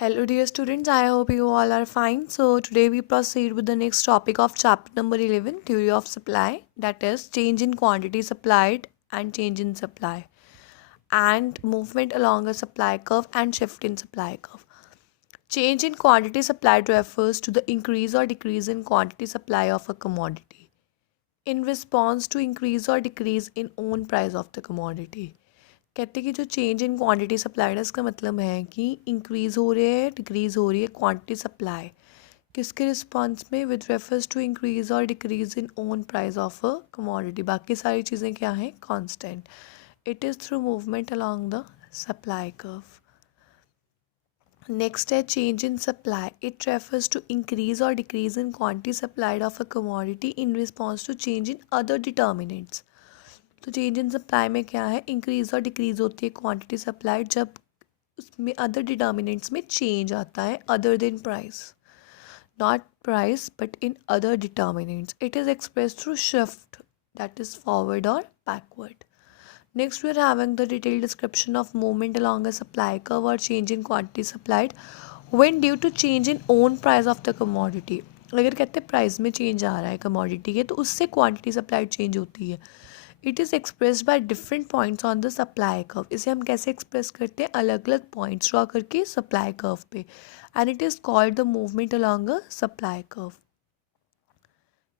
Hello dear students, I hope you all are fine. So today we proceed with the next topic of chapter number 11, theory of supply, that is change in quantity supplied and change in supply and movement along a supply curve and shift in supply curve. Change in quantity supplied refers to the increase or decrease in quantity supply of a commodity in response to increase or decrease in own price of the commodity. कहते हैं कि जो change in quantity supplied है इसका मतलब है कि इंक्रीज़ हो रही है डिक्रीज़ हो रही है क्वांटिटी सप्लाई किसके रिस्पॉन्स में विद रेफर्स टू इंक्रीज और decrease in own price of a commodity बाकी सारी चीज़ें क्या हैं constant it is through movement along the supply curve next है change in supply it refers to increase और decrease in quantity supplied of a commodity in response to change in other determinants तो change in supply में क्या है इंक्रीज और डिक्रीज होती है quantity supply जब उसमें अदर डिटर्मिनेंट्स में चेंज आता है other than price not price but in other determinants it is express through shift that is forward और backward next we are having the detail description of movement along a supply curve और change in quantity supplied when due to change in own price of the commodity अगर कहते हैं प्राइस में चेंज आ रहा है कमोडिटी के तो उससे क्वांटिटी सप्लाइड चेंज होती है it is express by different points on the supply curve इसे हम कैसे एक्सप्रेस करते हैं अलग अलग पॉइंट्स ड्रॉ करके सप्लाई कर्व पे and it is called the movement along a supply curve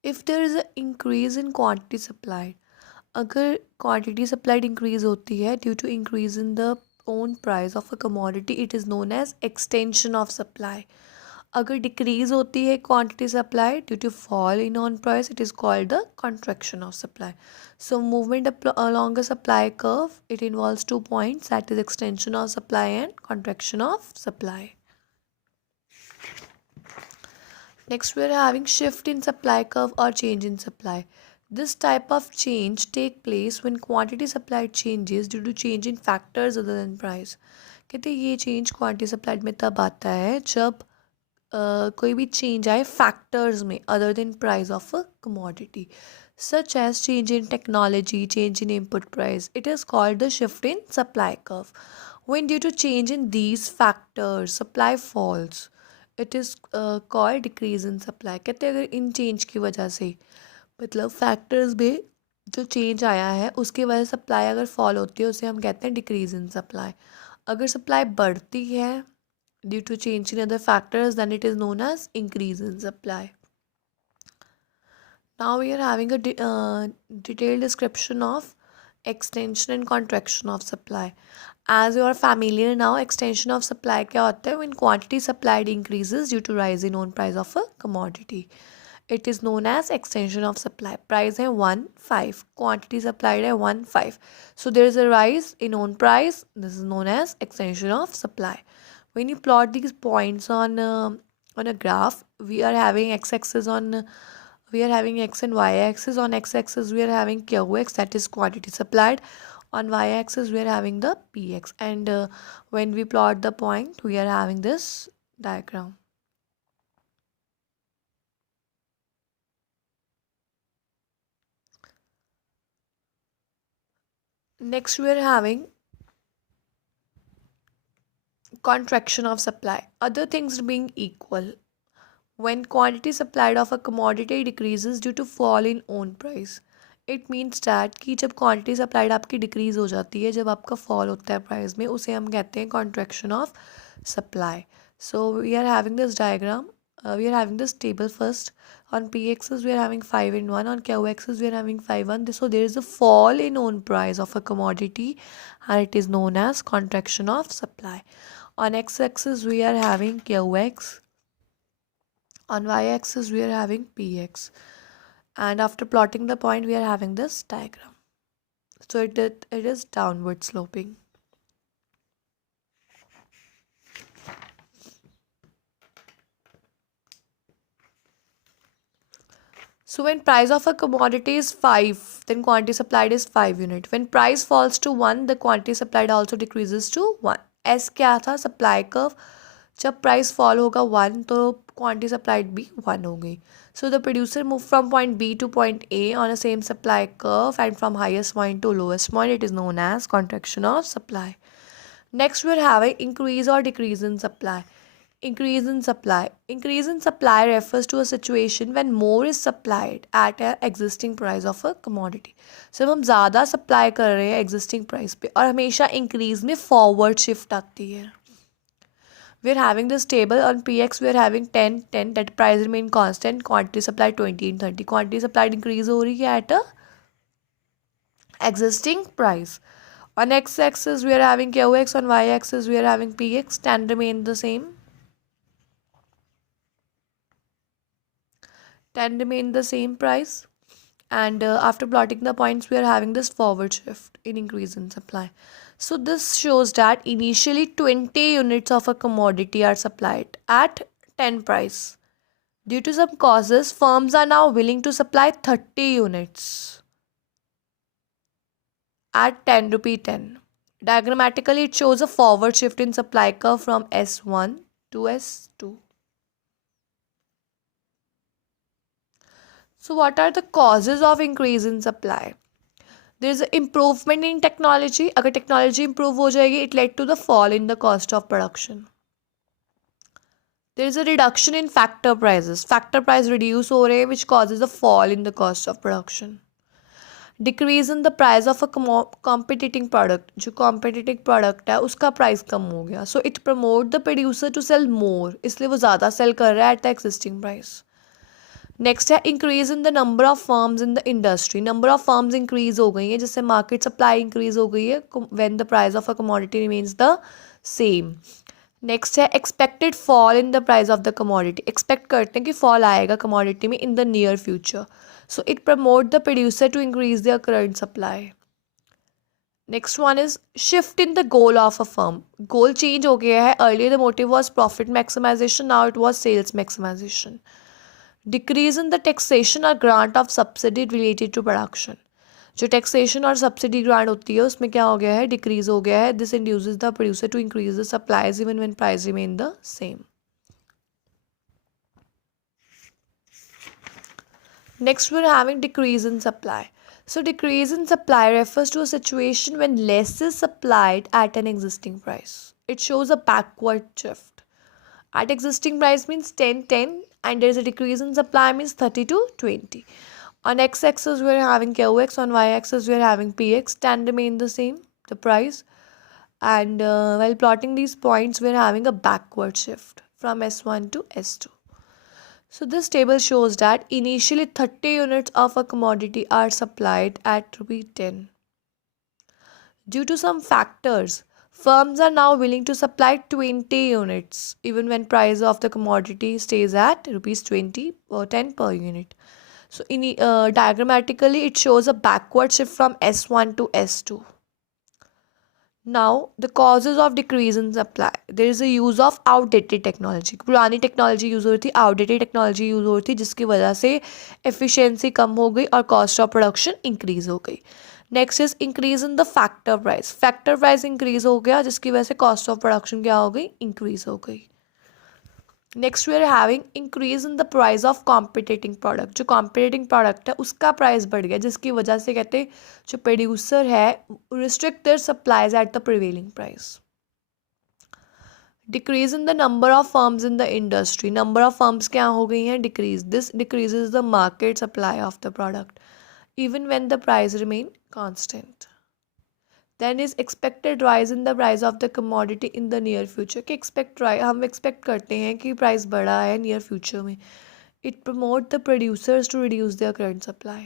if there is a increase in quantity supplied अगर क्वांटिटी सप्लाइड इंक्रीज होती है due to increase in the own price of a commodity it is known as extension of supply अगर डिक्रीज होती है quantity supply due to fall in own price it is called the contraction of supply so movement along a supply curve it involves 2 points that is extension of supply and contraction of supply next we are having shift in supply curve or change in supply this type of change take place when quantity supplied changes due to change in factors other than price कहते हैं ये change quantity supplied में तब आता है जब कोई भी चेंज आए फैक्टर्स में other than price of a commodity such as change in technology, change in input price. It is called the shift in supply curve. When due to change in these factors, supply falls. It is called decrease in supply. कहते हैं अगर इन चेंज की वजह से मतलब फैक्टर्स में जो चेंज आया है उसकी वजह से सप्लाई अगर फॉल होती है उसे हम कहते हैं डिक्रीज इन सप्लाई अगर सप्लाई बढ़ती है due to change in other factors then it is known as increase in supply Now we are having a detailed description of extension and contraction of supply. As you are familiar now, extension of supply क्या होता है when quantity supplied increases due to rise in own price of a commodity. It is known as extension of supply. Price है 1.5, quantity supplied है 1.5. So there is a rise in own price. This is known as extension of supply. When you plot these points on a graph, we are having x-axis on we are having x and y axis on x axis we are having qx that is quantity supplied on y axis we are having the px and when we plot the point we are having this diagram next we are having contraction of supply other things being equal when quantity supplied of a commodity decreases due to fall in own price it means that कि जब quantity supplied आपकी डिक्रीज़ हो जाती है जब आपका फॉल होता है प्राइस में उसे हम कहते हैं contraction of supply so we are having this diagram we are having this table first on p axis we are having 5 and 1 on q axis we are having 5 1 so there is a fall in own price of a commodity and it is known as contraction of supply on x axis we are having qx on y-axis we are having px and after plotting the point we are having this diagram so it is downward sloping so when price of a commodity is 5 then quantity supplied is 5 unit when price falls to 1 the quantity supplied also decreases to 1 s क्या था supply curve जब price fall होगा 1 तो quantity supplied भी 1 हो गई so the producer move from point B to point A on a same supply curve and from highest point to lowest point it is known as contraction of supply next we are having increase और decrease in supply Increase in supply. Increase in supply refers to a situation when more is supplied at an existing price of a commodity. So हम ज़्यादा supply कर रहे हैं existing price पे और हमेशा increase में forward shift आती है. We are having this table on PX. We are having 10, 10 that price remain constant. Quantity supplied 20 and 30. Quantity supplied increase हो रही है at a existing price. On x-axis we are having QX. On y-axis we are having PX. 10 remain the same. 10 remain the same price. And after plotting the points, we are having this forward shift in increase in supply. So this shows that initially 20 units of a commodity are supplied at 10 price. Due to some causes, firms are now willing to supply 30 units at 10 rupee 10. Diagrammatically, it shows a forward shift in supply curve from S1 to S2. So what are the causes of increase in supply? There is an improvement in technology. अगर technology improve हो जाएगी, it led to the fall in the cost of production. There is a reduction in factor prices. Factor price reduce हो रहे हैं, which causes a fall in the cost of production. Decrease in the price of a competing product. जो competing product है, उसका price कम हो गया. So it promote the producer to sell more. इसलिए वो ज़्यादा sell कर रहा है at the existing price. Next है increase in the number of firms in the industry. Number of firms increase हो गई है जिससे मार्केट सप्लाई इंक्रीज हो गई है when the price of a commodity remains the same. Next है expected fall in the price of the commodity. Expect करते हैं कि फॉल आएगा कमोडिटी में in the near future. So it promote the producer to increase their current supply. Next one is shift in the goal of a firm. Goal change हो गया है. Earlier the motive was profit maximisation, now it was sales maximisation. Decrease in the taxation और grant of subsidy related to production. जो taxation और subsidy grant होती है उसमें क्या हो गया है, डिक्रीज हो गया है. This induces the producer to increase the supplies even when price remain the same. Next we are having decrease in supply. So decrease in supply refers to a situation when less is supplied at an existing price. It shows a backward shift. At existing price means 10, 10 and there is a decrease in supply means 30 to 20. On x-axis we are having QX, on y-axis we are having PX. 10 remain the same, the price. And while plotting these points we are having a backward shift from S1 to S2. So this table shows that initially 30 units of a commodity are supplied at Rs 10. Due to some factors, firms are now willing to supply 20 units even when price of the commodity stays at Rs 20 or 10 per unit. So diagrammatically it shows a backward shift from S1 to S2. Now the causes of decrease in supply. There is a use of outdated technology. पुरानी technology use हो रही थी, outdated technology use हो रही थी जिसकी वजह से एफिशिएंसी कम हो गई और कॉस्ट ऑफ प्रोडक्शन इंक्रीज हो गई. Next is increase in the factor price. Factor price increase हो गया जिसकी वजह से कॉस्ट ऑफ प्रोडक्शन क्या हो गई, इंक्रीज हो गई. Next we are having increase in the price of competing product. जो कॉम्पिटिटिंग प्रोडक्ट है उसका प्राइस बढ़ गया जिसकी वजह से कहते हैं जो प्रोड्यूसर है restrict their supplies at the prevailing price. Decrease in the number of firms in the industry. Number of firms क्या हो गई हैं, decrease. This decreases the market supply of the product even when the price remain constant. Then is expected rise in the price of the commodity in the near future. कि हम expect करते हैं कि price बढ़ा है near future में. It promote the producers to reduce their current supply.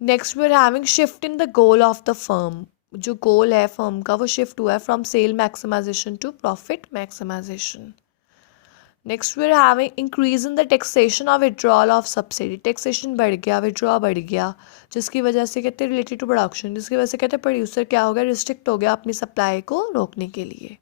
Next we are having shift in the goal of the firm. जो goal है firm का वो shift हुआ है from sale maximization to profit maximization. Next we are having increase in the taxation और withdrawal of subsidy. Taxation बढ़ गया, विड्रॉ बढ़ गया जिसकी वजह से कहते हैं रिलेटेड टू प्रोडक्शन, जिसकी वजह से कहते हैं प्रोड्यूसर क्या हो गया, रिस्ट्रिक्ट हो गया अपनी सप्लाई को रोकने के लिए.